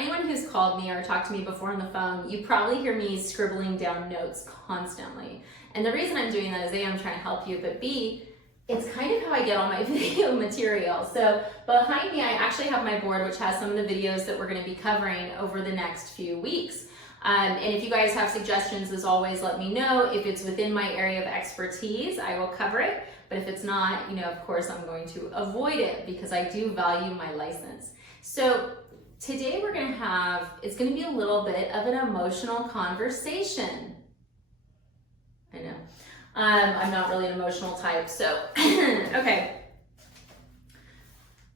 anyone who's called me or talked to me before on the phone, you probably hear me scribbling down notes constantly. And the reason I'm doing that is A, I'm trying to help you, but B, it's kind of how I get all my video material. So behind me, I actually have my board, which has some of the videos that we're going to be covering over the next few weeks. And if you guys have suggestions, as always, let me know. If it's within my area of expertise, I will cover it. But if it's not, you know, of course, I'm going to avoid it because I do value my license. So today we're going to have, it's going to be a little bit of an emotional conversation. I know. I'm not really an emotional type, so, okay.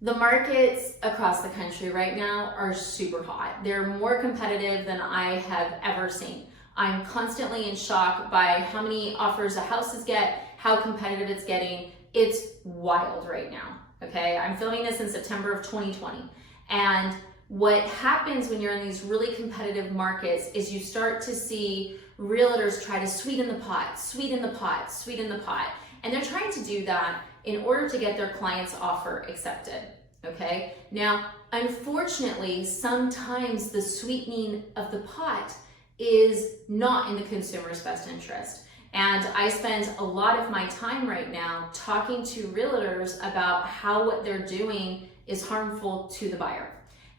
The markets across the country right now are super hot. They're more competitive than I have ever seen. I'm constantly in shock by how many offers the houses get, how competitive it's getting. It's wild right now, okay? I'm filming this in September of 2020. And what happens when you're in these really competitive markets is you start to see realtors try to sweeten the pot, sweeten the pot, sweeten the pot. And they're trying to do that in order to get their client's offer accepted, okay? Now, unfortunately, sometimes the sweetening of the pot is not in the consumer's best interest. And I spend a lot of my time right now talking to realtors about how what they're doing is harmful to the buyer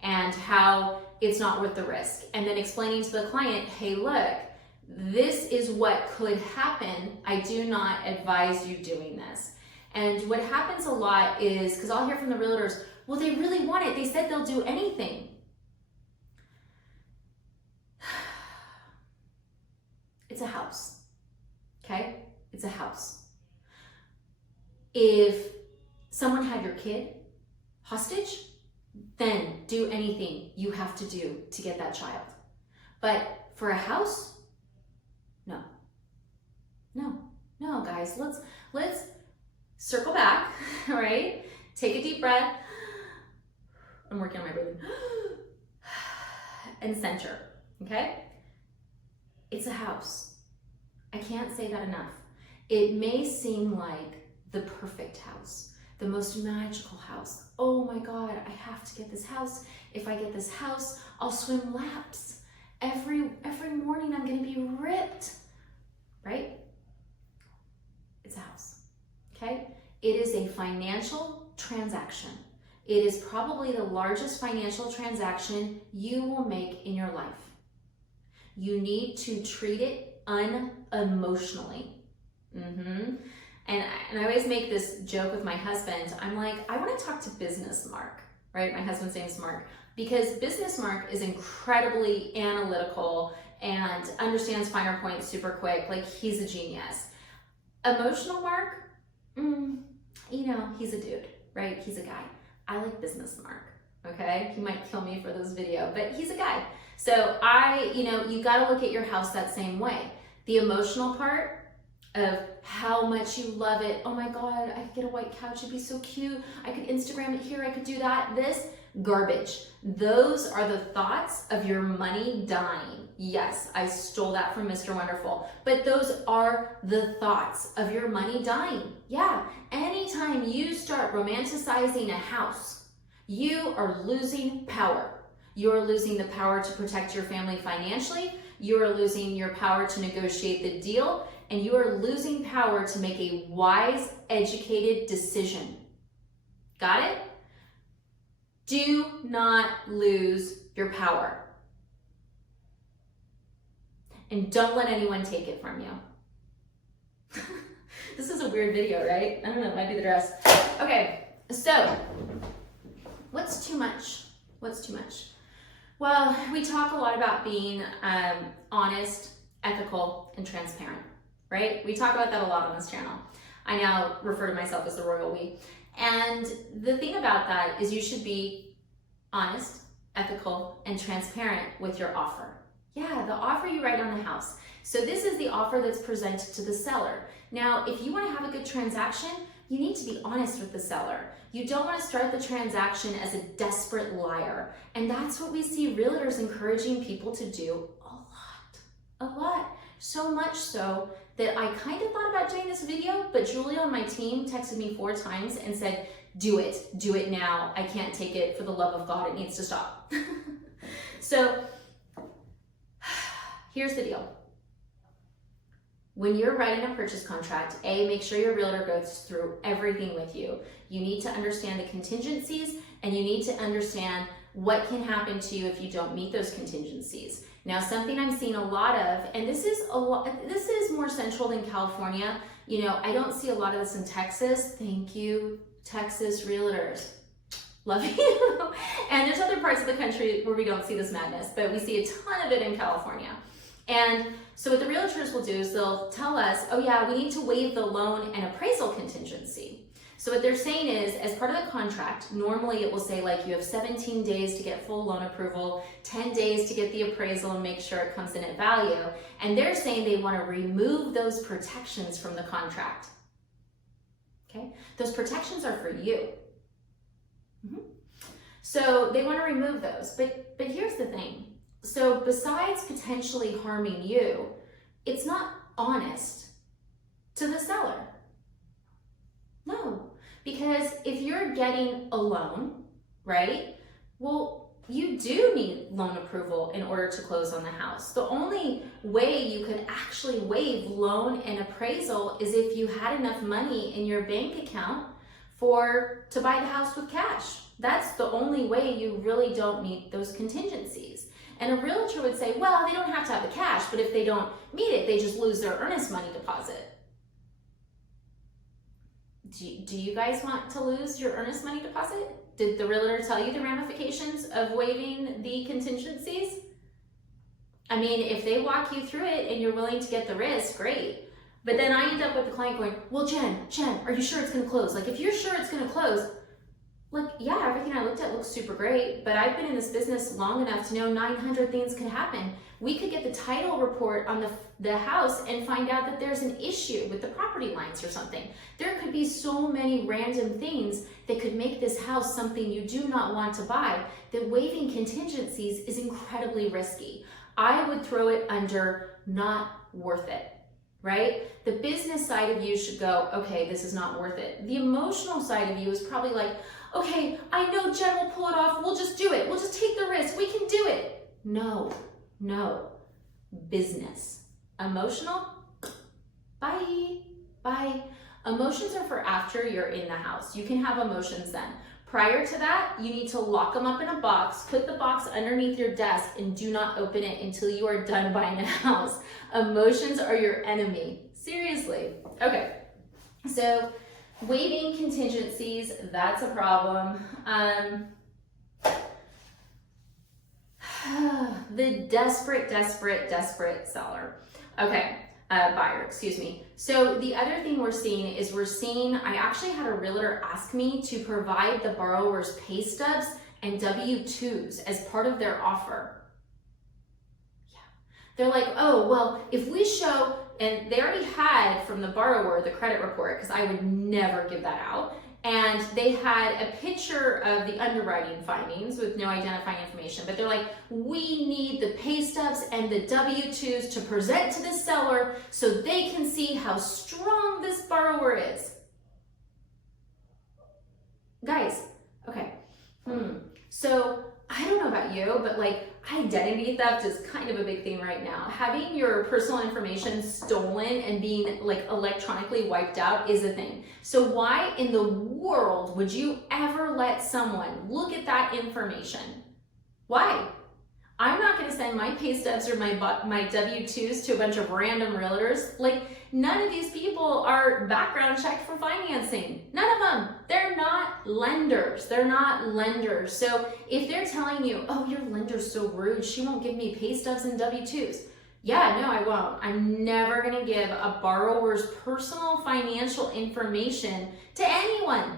and how it's not worth the risk. And then explaining to the client, hey, look, this is what could happen. I do not advise you doing this. And what happens a lot is, because I'll hear from the realtors, well, they really want it. They said they'll do anything. It's a house, okay? It's a house. If someone had your kid hostage, then do anything you have to do to get that child. But for a house, no, guys, let's circle back, all right? Take a deep breath. I'm working on my breathing. And center, okay? It's a house. I can't say that enough. It may seem like the perfect house, the most magical house. Oh my God, I have to get this house. If I get this house, I'll swim laps. Every morning I'm gonna be ripped, right? It's a house, okay? It is a financial transaction. It is probably the largest financial transaction you will make in your life. You need to treat it unemotionally. And I always make this joke with my husband. I'm like, I want to talk to Business Mark, right? My husband's name's Mark, because Business Mark is incredibly analytical and understands finer points super quick. Like, he's a genius. Emotional Mark, you know, he's a dude, right? He's a guy. I like Business Mark, okay? He might kill me for this video, but he's a guy. So you gotta look at your house that same way. The emotional part of how much you love it. Oh my God, I could get a white couch, it'd be so cute. I could Instagram it here, I could do that. This, garbage. Those are the thoughts of your money dying. Yes, I stole that from Mr. Wonderful, but those are the thoughts of your money dying. Yeah, anytime you start romanticizing a house, you are losing power. You're losing the power to protect your family financially. You are losing your power to negotiate the deal, and you are losing power to make a wise, educated decision. Got it? Do not lose your power. And don't let anyone take it from you. This is a weird video, right? I don't know, it might be the dress. Okay, so what's too much? What's too much? Well, we talk a lot about being honest, ethical, and transparent, right? We talk about that a lot on this channel. I now refer to myself as the royal we. And the thing about that is you should be honest, ethical, and transparent with your offer. Yeah, the offer you write on the house. So this is the offer that's presented to the seller. Now, if you want to have a good transaction, you need to be honest with the seller. You don't want to start the transaction as a desperate liar. And that's what we see realtors encouraging people to do a lot. So much so that I kind of thought about doing this video, but Julia on my team texted me 4 times and said, do it now. I can't take it, for the love of God, it needs to stop. So here's the deal. When you're writing a purchase contract, make sure your realtor goes through everything with you. You need to understand the contingencies, and you need to understand what can happen to you if you don't meet those contingencies. Now, something I'm seeing a lot of, and this is more central than California. You know, I don't see a lot of this in Texas. Thank you, Texas realtors. Love you. And there's other parts of the country where we don't see this madness, but we see a ton of it in California. And so what the realtors will do is they'll tell us, oh yeah, we need to waive the loan and appraisal contingency. So what they're saying is, as part of the contract, normally it will say like you have 17 days to get full loan approval, 10 days to get the appraisal and make sure it comes in at value. And they're saying they want to remove those protections from the contract. Okay? Those protections are for you. So they want to remove those. But here's the thing. So besides potentially harming you, it's not honest to the seller. No, because if you're getting a loan, right? Well, you do need loan approval in order to close on the house. The only way you could actually waive loan and appraisal is if you had enough money in your bank account to buy the house with cash. That's the only way you really don't meet those contingencies. And a realtor would say, well, they don't have to have the cash, but if they don't meet it, they just lose their earnest money deposit. Do you guys want to lose your earnest money deposit? Did the realtor tell you the ramifications of waiving the contingencies? I mean, if they walk you through it and you're willing to get the risk, great. But then I end up with the client going, well, Jen, are you sure it's going to close? Like, if you're sure it's going to close, like, yeah, everything I looked at looks super great, but I've been in this business long enough to know 900 things could happen. We could get the title report on the house and find out that there's an issue with the property lines or something. There could be so many random things that could make this house something you do not want to buy, that waiving contingencies is incredibly risky. I would throw it under not worth it, right? The business side of you should go, okay, this is not worth it. The emotional side of you is probably like, okay, I know Jen will pull it off. We'll just do it. We'll just take the risk. We can do it. No. Business. Emotional? Bye. Emotions are for after you're in the house. You can have emotions then. Prior to that, you need to lock them up in a box, put the box underneath your desk, and do not open it until you are done buying a house. Emotions are your enemy. Seriously. Okay. So, waiving contingencies, that's a problem. The desperate seller. Okay, buyer, excuse me. So the other thing we're seeing, I actually had a realtor ask me to provide the borrower's pay stubs and W-2s as part of their offer. Yeah. They're like, oh, well, if we show, and they already had from the borrower the credit report, because I would never give that out. And they had a picture of the underwriting findings with no identifying information, but they're like, we need the pay stubs and the W-2s to present to the seller so they can see how strong this borrower is. Guys, okay. So I don't know about you, but like identity theft is kind of a big thing right now. Having your personal information stolen and being like electronically wiped out is a thing. So why in the world would you ever let someone look at that information? Why? I'm not going to send my pay stubs or my W-2s to a bunch of random realtors. Like, none of these people are background checked for financing. None of them. They're not lenders. So if they're telling you, oh, your lender's so rude, she won't give me pay stubs and W-2s. Yeah, no, I won't. I'm never going to give a borrower's personal financial information to anyone.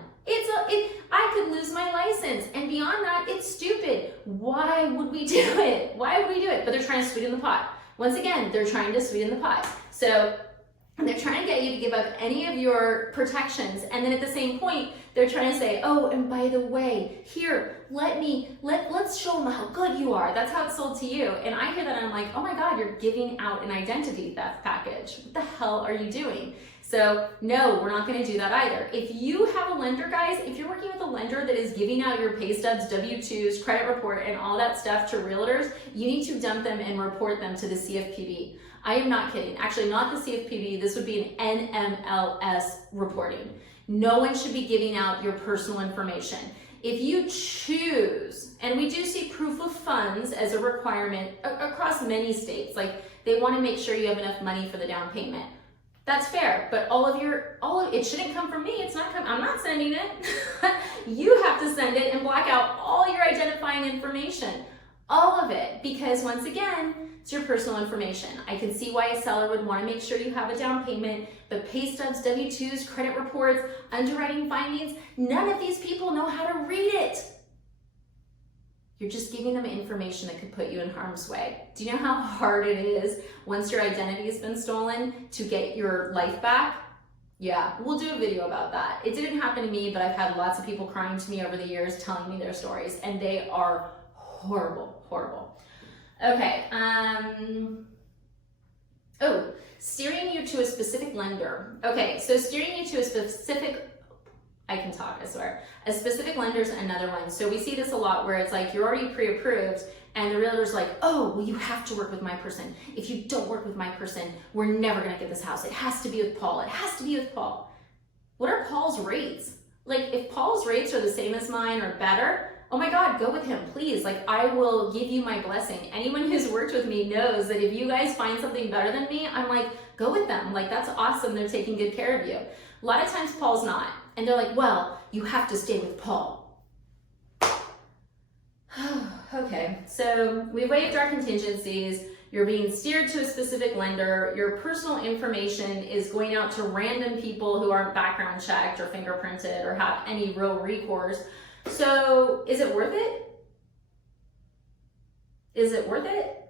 I could lose my license, and beyond that, it's stupid. Why would we do it? But they're trying to sweeten the pot. Once again, they're trying to sweeten the pot. So they're trying to get you to give up any of your protections, and then at the same point, they're trying to say, oh, and by the way, here, let's show them how good you are. That's how it's sold to you. And I hear that and I'm like, oh my God, you're giving out an identity theft package. What the hell are you doing? So no, we're not going to do that either. If you have a lender, guys, if you're working with a lender that is giving out your pay stubs, W-2s, credit report, and all that stuff to realtors, you need to dump them and report them to the CFPB. I am not kidding. Actually, not the CFPB. This would be an NMLS reporting. No one should be giving out your personal information. If you choose, and we do see proof of funds as a requirement across many states, like they want to make sure you have enough money for the down payment. That's fair, but all of it shouldn't come from me. It's not I'm not sending it. You have to send it and black out all your identifying information. All of it, because once again, it's your personal information. I can see why a seller would want to make sure you have a down payment, but pay stubs, W-2s, credit reports, underwriting findings, none of these people know how to read it. You're just giving them information that could put you in harm's way. Do you know how hard it is once your identity has been stolen to get your life back? Yeah, we'll do a video about that. It didn't happen to me, but I've had lots of people crying to me over the years telling me their stories, and they are horrible, horrible. Okay, steering you to a specific lender. Okay, so steering you to a specific, I can talk, I swear. A specific lender's another one. So we see this a lot where it's like you're already pre-approved and the realtor's like, oh, well, you have to work with my person. If you don't work with my person, we're never gonna get this house. It has to be with Paul. It has to be with Paul. What are Paul's rates? Like if Paul's rates are the same as mine or better, oh my God, go with him, please. Like I will give you my blessing. Anyone who's worked with me knows that if you guys find something better than me, I'm like, go with them. Like that's awesome, they're taking good care of you. A lot of times Paul's not. And they're like, well, you have to stay with Paul. Okay, so we waived our contingencies. You're being steered to a specific lender. Your personal information is going out to random people who aren't background checked or fingerprinted or have any real recourse. So is it worth it? Is it worth it?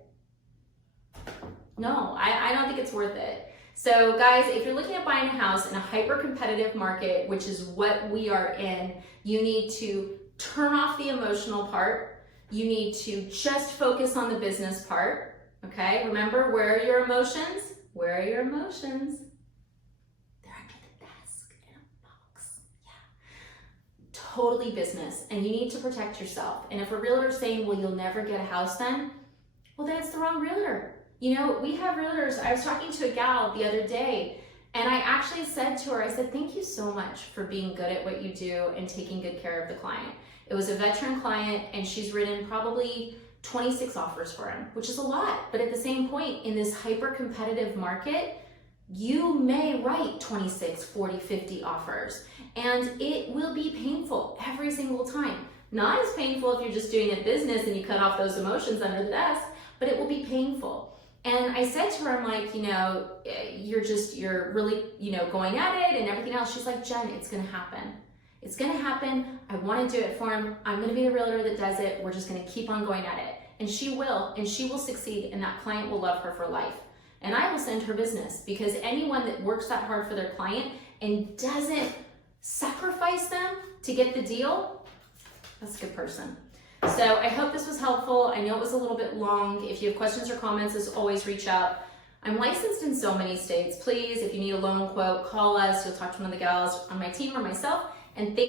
No, I don't think it's worth it. So guys, if you're looking at buying a house in a hyper-competitive market, which is what we are in, you need to turn off the emotional part. You need to just focus on the business part, okay? Remember, where are your emotions? Where are your emotions? They're under the desk in a box, yeah. Totally business, and you need to protect yourself. And if a realtor's saying, well, you'll never get a house then, well, then it's the wrong realtor. You know, we have realtors. I was talking to a gal the other day, and I actually said to her, I said, thank you so much for being good at what you do and taking good care of the client. It was a veteran client, and she's written probably 26 offers for him, which is a lot. But at the same point, in this hyper-competitive market, you may write 26, 40, 50 offers, and it will be painful every single time. Not as painful if you're just doing a business and you cut off those emotions under the desk, but it will be painful. And I said to her, I'm like, you know, you're really, you know, going at it and everything else. She's like, Jen, it's going to happen. It's going to happen. I want to do it for him. I'm going to be the realtor that does it. We're just going to keep on going at it. And she will succeed, and that client will love her for life. And I will send her business, because anyone that works that hard for their client and doesn't sacrifice them to get the deal, that's a good person. So I hope this was helpful. I know it was a little bit long. If you have questions or comments, as always, reach out. I'm licensed in so many states. Please, if you need a loan quote, call us. You'll talk to one of the gals on my team or myself. And thank